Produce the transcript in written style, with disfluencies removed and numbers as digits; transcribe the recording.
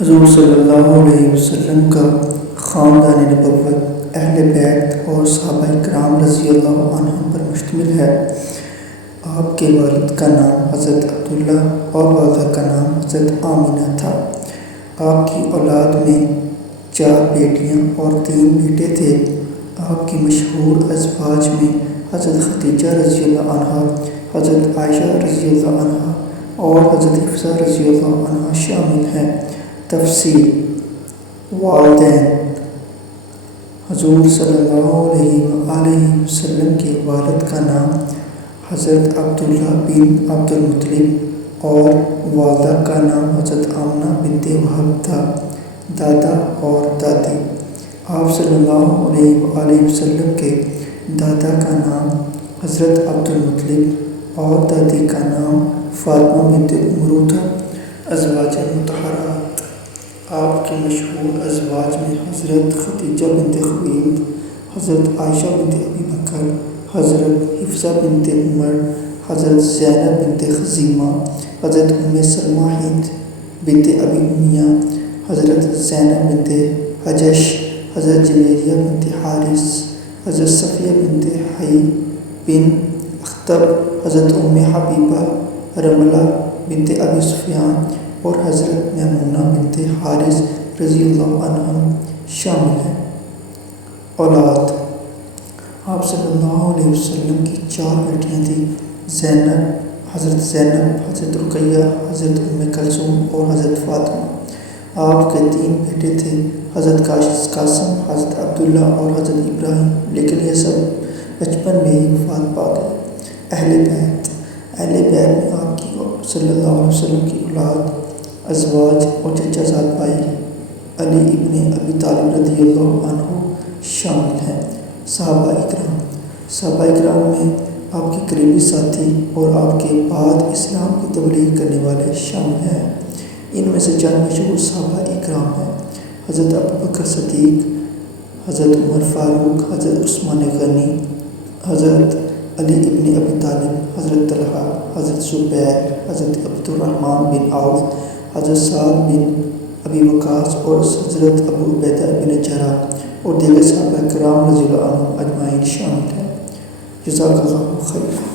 حضور صلی اللہ علیہ وسلم کا خاندان نبوت اہل بیت اور صحابہ کرام رضی اللہ عنہم پر مشتمل ہے۔ آپ کے والد کا نام حضرت عبداللہ اور والدہ کا نام حضرت آمینہ تھا۔ آپ کی اولاد میں 4 بیٹیاں اور 3 بیٹے تھے۔ آپ کی مشہور ازواج میں حضرت خدیجہ رضی اللہ عنہا، حضرت عائشہ رضی اللہ عنہا اور حضرت حفصہ رضی اللہ عنہا شامل ہیں۔ تفصیل: والدین: حضور صلی اللہ علیہ وآلہ وسلم کے والد کا نام حضرت عبداللہ بن عبد المطلب اور والدہ کا نام حضرت آمنہ بنت وہب تھا۔ دادا اور دادی: آپ صلی اللہ علیہ وآلہ وسلم کے دادا کا نام حضرت عبد المطلب اور دادی کا نام فاطمہ بنت عمرو تھا۔ ازواج مطہرات: آپ کے مشہور ازواج میں حضرت خدیجہ بنت خویلد، حضرت عائشہ بنت ابی بکر، حضرت حفصہ بنت عمر، حضرت زینب بنت خزیمہ، حضرت سلمہ ہند بنت ابی امیہ، حضرت زینب بنت حجش، حضرت جویریہ بنت حارث، حضرت صفیہ بنت حیی بن اخطب، حضرت حبیبہ رملہ بنت ابی سفیان اور حضرت میمونہ بنت حارث رضی اللہ عنہم شامل ہیں۔ اولاد: آپ صلی اللہ علیہ وسلم کی 4 بیٹیاں تھیں: حضرت زینب، حضرت رقیہ، حضرت کلثوم اور حضرت فاطمہ۔ آپ کے 3 بیٹے تھے: حضرت قاسم، حضرت عبداللہ اور حضرت ابراہیم، لیکن یہ سب بچپن میں ہی وفات پا گئے۔ اہل بیت: اہل بیت میں آپ کی صلی اللہ علیہ وسلم کی اولاد، ازواج اور چچا زاد بھائی علی ابن ابی طالب رضی اللہ عنہ شامل ہیں۔ صحابہ اکرام: صحابہ اکرام میں آپ کے قریبی ساتھی اور آپ کے بعد اسلام کی تبلیغ کرنے والے شامل ہیں۔ ان میں سے چند مشہور صحابہ اکرام ہیں: حضرت ابوبکر صدیق، حضرت عمر فاروق، حضرت عثمان غنی، حضرت علی ابن ابی طالب، حضرت طلحہ، حضرت زبیر، حضرت عبد الرحمن بن عوف، حضرت سعد بن ابی وقاص اور حضرت ابو عبیدہ بن جراح اور دیگر صحابہ کرام رضی اللہ عنہم اجمعین شامل ہیں۔ جزاک اللہ خیر۔